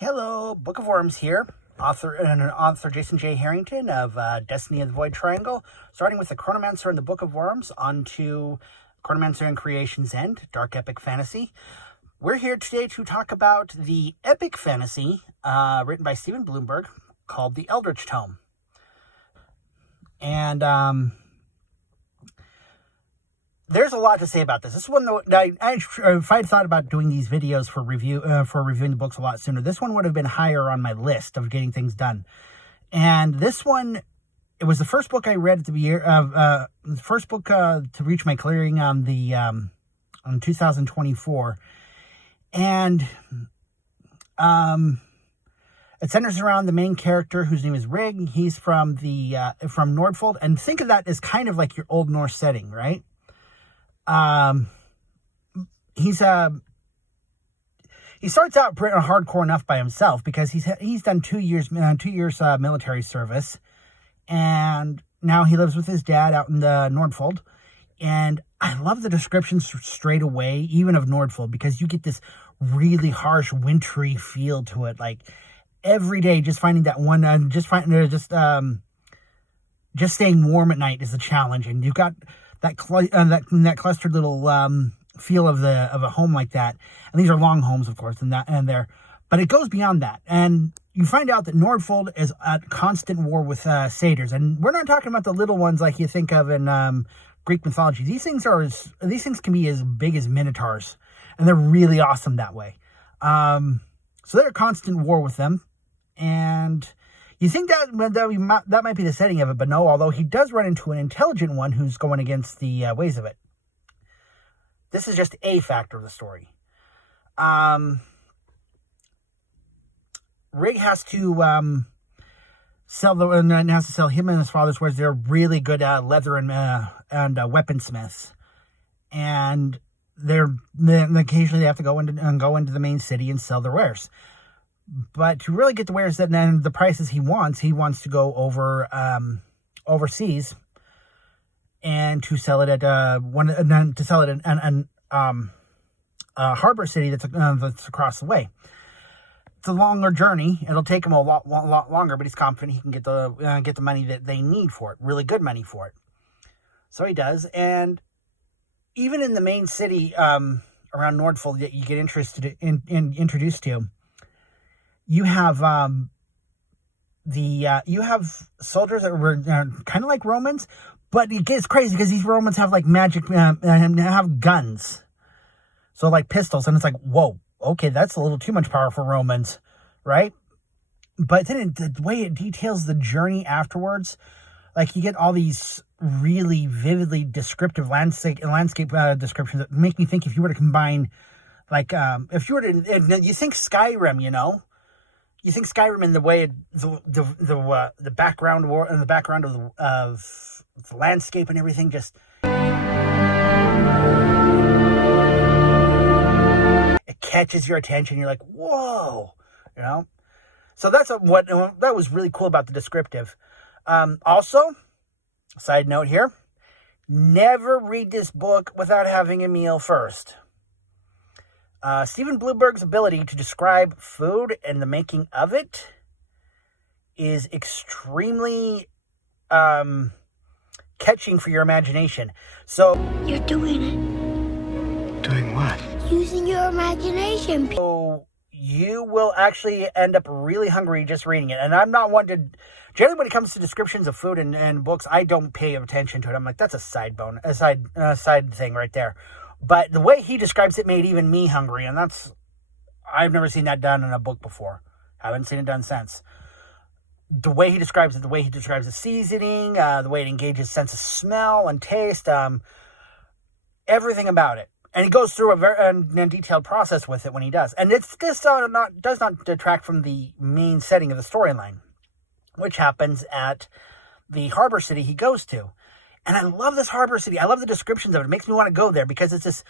Hello, Book of Worms here. Author Jason J. Harrington of Destiny of the Void Triangle, starting with the Chronomancer and the Book of Worms, on to Chronomancer and Creation's End, Dark Epic Fantasy. We're here today to talk about the epic fantasy written by Steven Blumberg called the Eldritch Tome. And there's a lot to say about this. This one, though, if I'd thought about doing these videos for reviewing the books a lot sooner, this one would have been higher on my list of getting things done. And this one, it was the first book I read at the year of the first book to reach my clearing on 2024, and it centers around the main character whose name is Rig. He's from Njordfold, and think of that as kind of like your Old Norse setting, right? He starts out pretty hardcore enough by himself because he's done 2 years military service, and now he lives with his dad out in the Njordfold. And I love the descriptions straight away, even of Njordfold, because you get this really harsh, wintry feel to it. Like every day, just finding that one, just staying warm at night is a challenge, and you've got that clustered little feel of a home like that. And these are long homes, of course, but it goes beyond that. And you find out that Njordfold is at constant war with satyrs, and we're not talking about the little ones like you think of in Greek mythology. These things can be as big as minotaurs, and they're really awesome that way. So they're at constant war with them, and you think that might be the setting of it, but no, although he does run into an intelligent one who's going against the ways of it. This is just a factor of the story. Rig has to sell him and his father's wares. They're really good leather and weaponsmiths, and occasionally they have to go into the main city and sell their wares. But to really get the wares and the prices he wants to go overseas and to sell it at a harbor city that's across the way. It's a longer journey. It'll take him a lot longer, but he's confident he can get the money that they need for it, really good money for it. So he does, and even in the main city around Njordfold that you get introduced to. You have you have soldiers that were kind of like Romans, but it gets crazy because these Romans have like magic and have guns, so like pistols, and it's like, whoa, okay, that's a little too much power for Romans, right? But then the way it details the journey afterwards, like you get all these really vividly descriptive landscape descriptions that make me think if you were to combine, like if you were to you think Skyrim, You think Skyrim in the way the background and the background of the landscape and everything just it catches your attention. You're like, whoa, So that was really cool about the descriptive. Also, side note here: never read this book without having a meal first. Steven Blumberg's ability to describe food and the making of it is extremely catching for your imagination. So you're doing it. Doing what? Using your imagination. So you will actually end up really hungry just reading it. And I'm not one to... Generally, when it comes to descriptions of food and books, I don't pay attention to it. I'm like, that's a side thing right there. But the way he describes it made even me hungry, and I've never seen that done in a book before. Haven't seen it done since. The way he describes it, the way he describes the seasoning, the way it engages sense of smell and taste, everything about it. And he goes through a very detailed process with it when he does. And this does not detract from the main setting of the storyline, which happens at the harbor city he goes to. And I love this harbor city. I love the descriptions of it. It makes me want to go there because it's this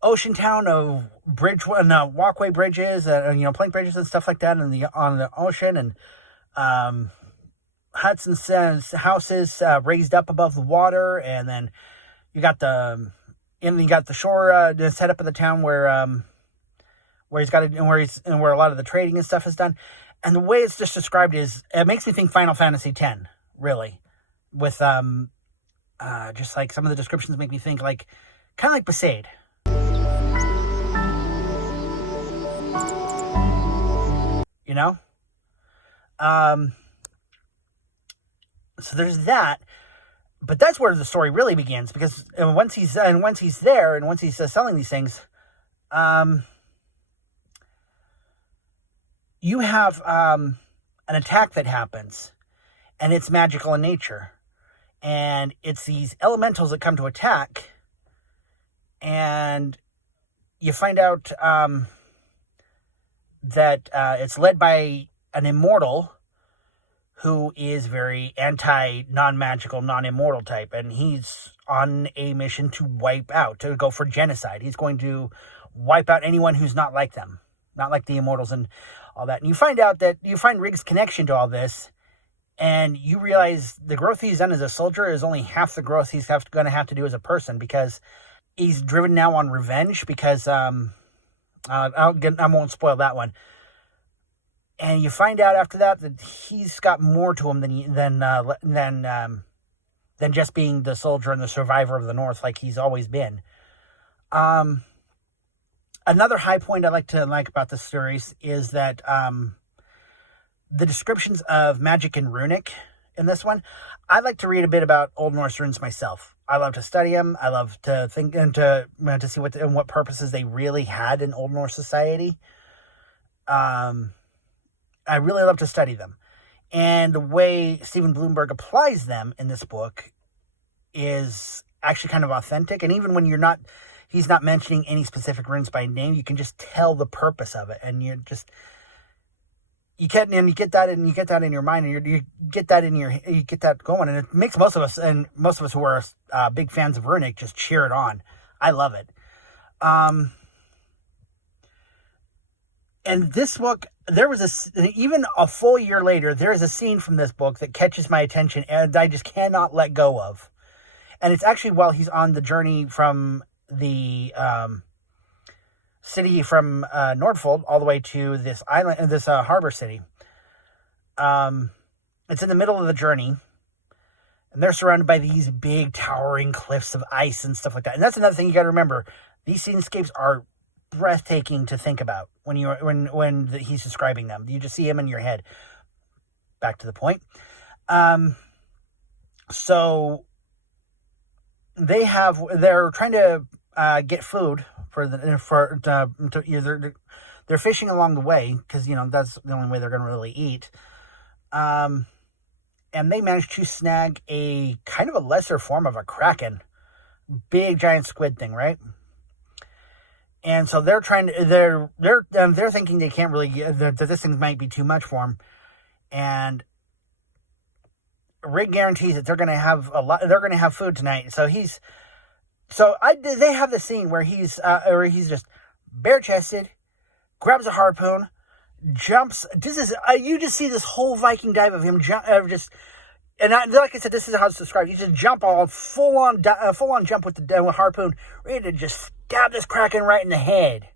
ocean town of walkway bridges, plank bridges and stuff like that on the ocean, and huts and houses raised up above the water, and then you got the shore set up in the town where where he's got it, and where a lot of the trading and stuff is done. And the way it's just described is, it makes me think Final Fantasy X, really, with just like some of the descriptions make me think like kind of like Besaid. You know? So there's that. But that's where the story really begins, because once he's there and once he's selling these things, you have an attack that happens, and it's magical in nature, and it's these elementals that come to attack, and you find out that it's led by an immortal who is very non-magical, non-immortal type, and he's on a mission to go for genocide. He's going to wipe out anyone who's not like them, not like the immortals and all that. And you find Riggs' connection to all this, and you realize the growth he's done as a soldier is only half the growth he's going to have to do as a person, because he's driven now on revenge, because I won't spoil that one. And you find out after that he's got more to him than just being the soldier and the survivor of the North like he's always been. Another high point I like about this series is that the descriptions of magic and runic in this one. I like to read a bit about Old Norse runes myself. I love to study them. I love to think and to see what purposes they really had in Old Norse society. I really love to study them. And the way Stephen Bloomberg applies them in this book is actually kind of authentic. And even when he's not mentioning any specific runes by name, you can just tell the purpose of it. And you get that in your mind, and you get that going. And it makes most of us who are big fans of runic just cheer it on. I love it. And this book, even a full year later, there is a scene from this book that catches my attention and I just cannot let go of. And it's actually while he's on the journey from the city from Njordfold all the way to this island, this harbor city. It's in the middle of the journey, and they're surrounded by these big towering cliffs of ice and stuff like that. And that's another thing you got to remember. These scenescapes are breathtaking to think about when he's describing them. You just see him in your head. Back to the point. So they're trying to get food they're fishing along the way, because that's the only way they're going to really eat. And they managed to snag a kind of a lesser form of a kraken, big giant squid thing, right? And so they're thinking they can't really that this thing might be too much for them, and Rig guarantees that they're going to have they're going to have food tonight. So they have the scene where he's just bare chested, grabs a harpoon, jumps. You just see this whole Viking dive of him like I said, this is how it's described. You just jump full on jump with the harpoon, ready to just stab this kraken right in the head.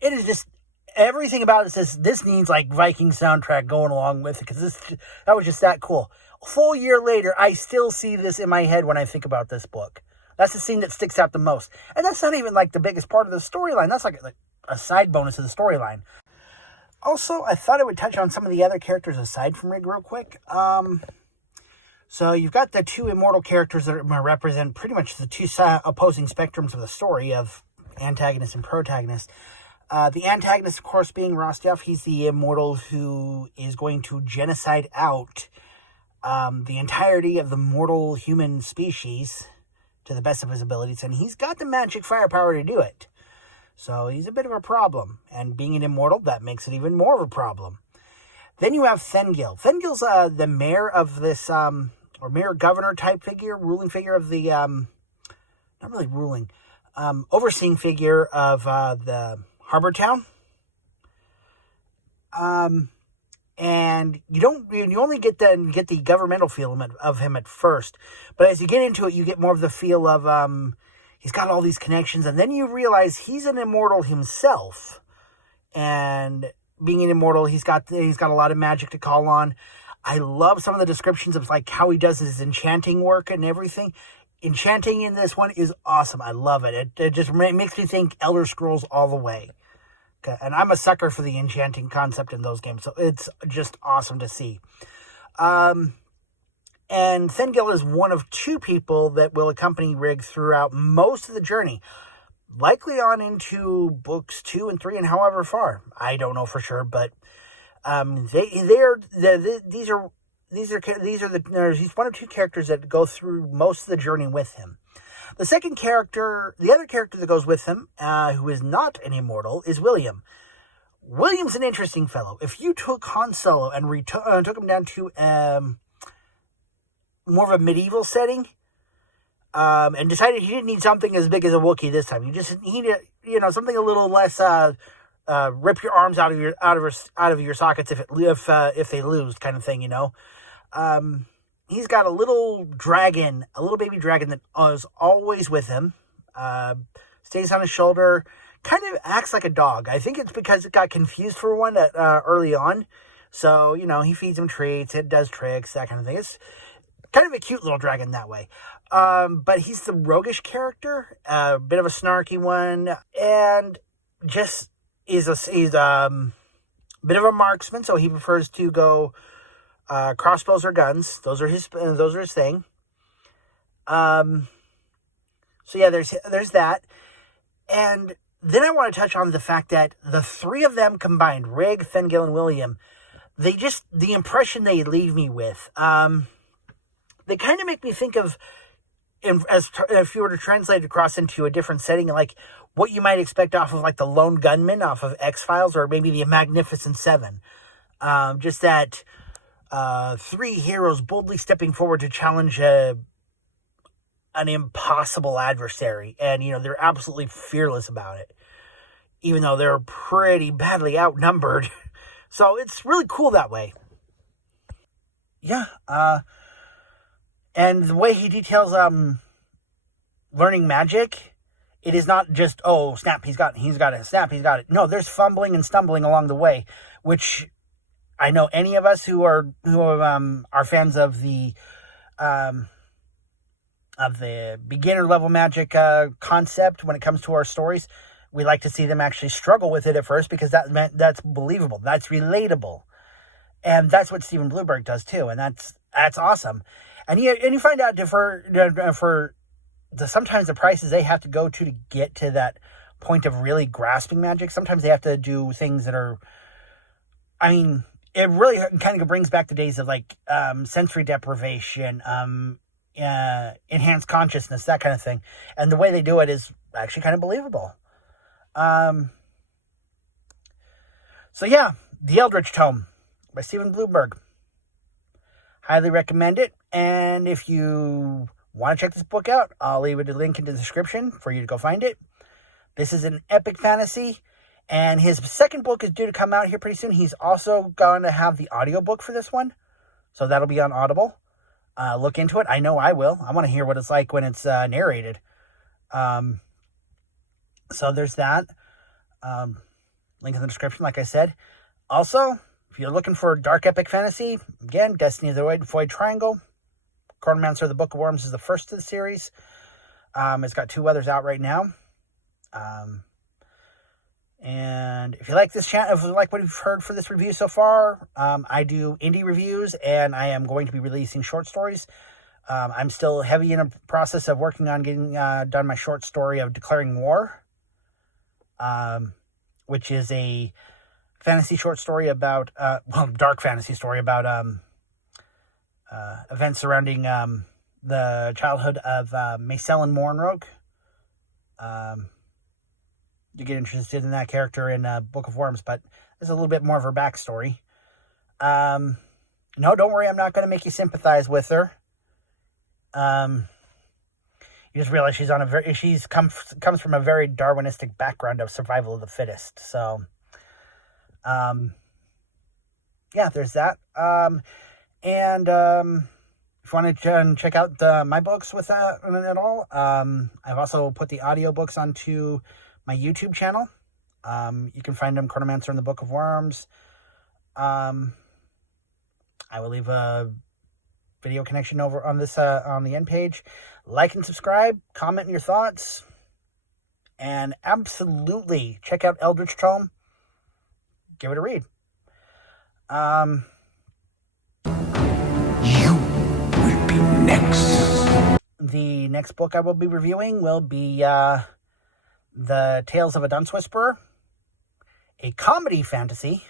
It is just, everything about it says this needs like Viking soundtrack going along with it, because that was just that cool. A full year later, I still see this in my head when I think about this book. That's the scene that sticks out the most. And that's not even like the biggest part of the storyline. That's like a side bonus of the storyline. Also, I thought I would touch on some of the other characters aside from Rig real quick. So you've got the two immortal characters that represent pretty much the two opposing spectrums of the story of antagonist and protagonist. The antagonist, of course, being Rostov. He's the immortal who is going to genocide out the entirety of the mortal human species to the best of his abilities, and he's got the magic firepower to do it. So he's a bit of a problem, and being an immortal, that makes it even more of a problem. Then you have Thengil. Thengil's the mayor of this, or mayor governor type figure, ruling figure of the, not really ruling, overseeing figure of the harbor town. And you only get the governmental feel of him at first, but as you get into it, you get more of the feel of he's got all these connections, and then you realize he's an immortal himself. And being an immortal, he's got a lot of magic to call on. I love some of the descriptions of like how he does his enchanting work and everything. Enchanting in this one is awesome. I love it. It just makes me think Elder Scrolls all the way. Okay, and I'm a sucker for the enchanting concept in those games, so it's just awesome to see. And Thengil is one of two people that will accompany Rig throughout most of the journey, likely on into books 2 and 3 and however far. I don't know for sure, but he's one of two characters that go through most of the journey with him. The other character that goes with him, who is not an immortal, is William. William's an interesting fellow. If you took Han Solo and took him down to more of a medieval setting, and decided he didn't need something as big as a Wookiee this time, he just needed, something a little less rip your arms out of your sockets if they lose kind of thing, He's got a little baby dragon that is always with him, stays on his shoulder, kind of acts like a dog. I think it's because it got confused for one early on. So, he feeds him treats, it does tricks, that kind of thing. It's kind of a cute little dragon that way. But he's the roguish character, a bit of a snarky one, and just he's a bit of a marksman, so he prefers to go crossbows or guns. Those are his thing. So yeah, there's that. And then I want to touch on the fact that the three of them combined, Rig, Thengil, and William, the impression they leave me with, they kind of make me think of, if you were to translate it across into a different setting, like what you might expect off of like the Lone Gunman off of X-Files, or maybe the Magnificent Seven. Just that three heroes boldly stepping forward to challenge an impossible adversary. And, they're absolutely fearless about it, even though they're pretty badly outnumbered. So it's really cool that way. Yeah. And the way he details learning magic, it is not just, oh, snap, he's got it, snap, he's got it. No, there's fumbling and stumbling along the way, which I know any of us who are fans of the beginner level magic concept when it comes to our stories, we like to see them actually struggle with it at first, because that's believable, that's relatable, and that's what Stephen Blueberg does too, and that's awesome. And you find out sometimes the prices they have to go to get to that point of really grasping magic. Sometimes they have to do things that are, it really kind of brings back the days of like sensory deprivation, enhanced consciousness, that kind of thing. And the way they do it is actually kind of believable. So yeah, The Eldritch Tome by Stephen Blueberg. Highly recommend it. And if you want to check this book out, I'll leave a link in the description for you to go find it. This is an epic fantasy, and his second book is due to come out here pretty soon. He's also going to have the audiobook for this one, so that'll be on Audible. Look into it. I know I will. I want to hear what it's like when it's narrated. So there's that. Link in the description, like I said. Also, if you're looking for dark epic fantasy, again, Destiny of the Void Triangle. Chronomancer, the Book of Worms is the first of the series. It's got 2 others out right now. And if you like this channel, if you like what you've heard for this review so far, I do indie reviews, and I am going to be releasing short stories. I'm still heavy in a process of working on getting done my short story of Declaring War, which is a fantasy short story about, dark fantasy story about events surrounding the childhood of Maisel and Mornrogue. You get interested in that character in Book of Worms, but there's a little bit more of her backstory. No, don't worry, I'm not going to make you sympathize with her. You just realize she's comes from a very Darwinistic background of survival of the fittest. So, yeah, there's that. And if you want to check out my books with that at all, I've also put the audiobooks onto my YouTube channel. You can find them, Chronomancer and the Book of Worms. I will leave a video connection over on this on the end page. Like and subscribe, comment your thoughts, and absolutely check out Eldritch Tome. Give it a read. You will be next. The next book I will be reviewing will be The Tales of a Dunce Whisperer, a comedy fantasy.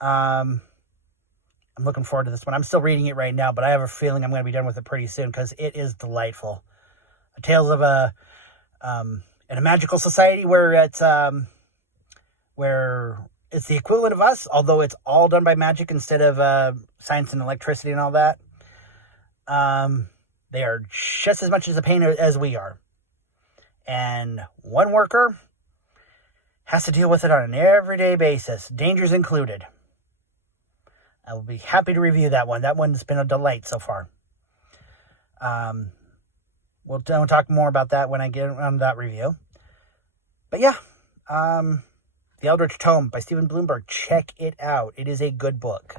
I'm looking forward to this one. I'm still reading it right now, but I have a feeling I'm going to be done with it pretty soon because it is delightful. A Tales of in a magical society where it's the equivalent of us, although it's all done by magic instead of science and electricity and all that. They are just as much as a pain as we are. And one worker has to deal with it on an everyday basis, dangers included. I will be happy to review that one. That one's been a delight so far. We'll talk more about that when I get on that review. But yeah, The Eldritch Tome by Stephen Bloomberg. Check it out. It is a good book.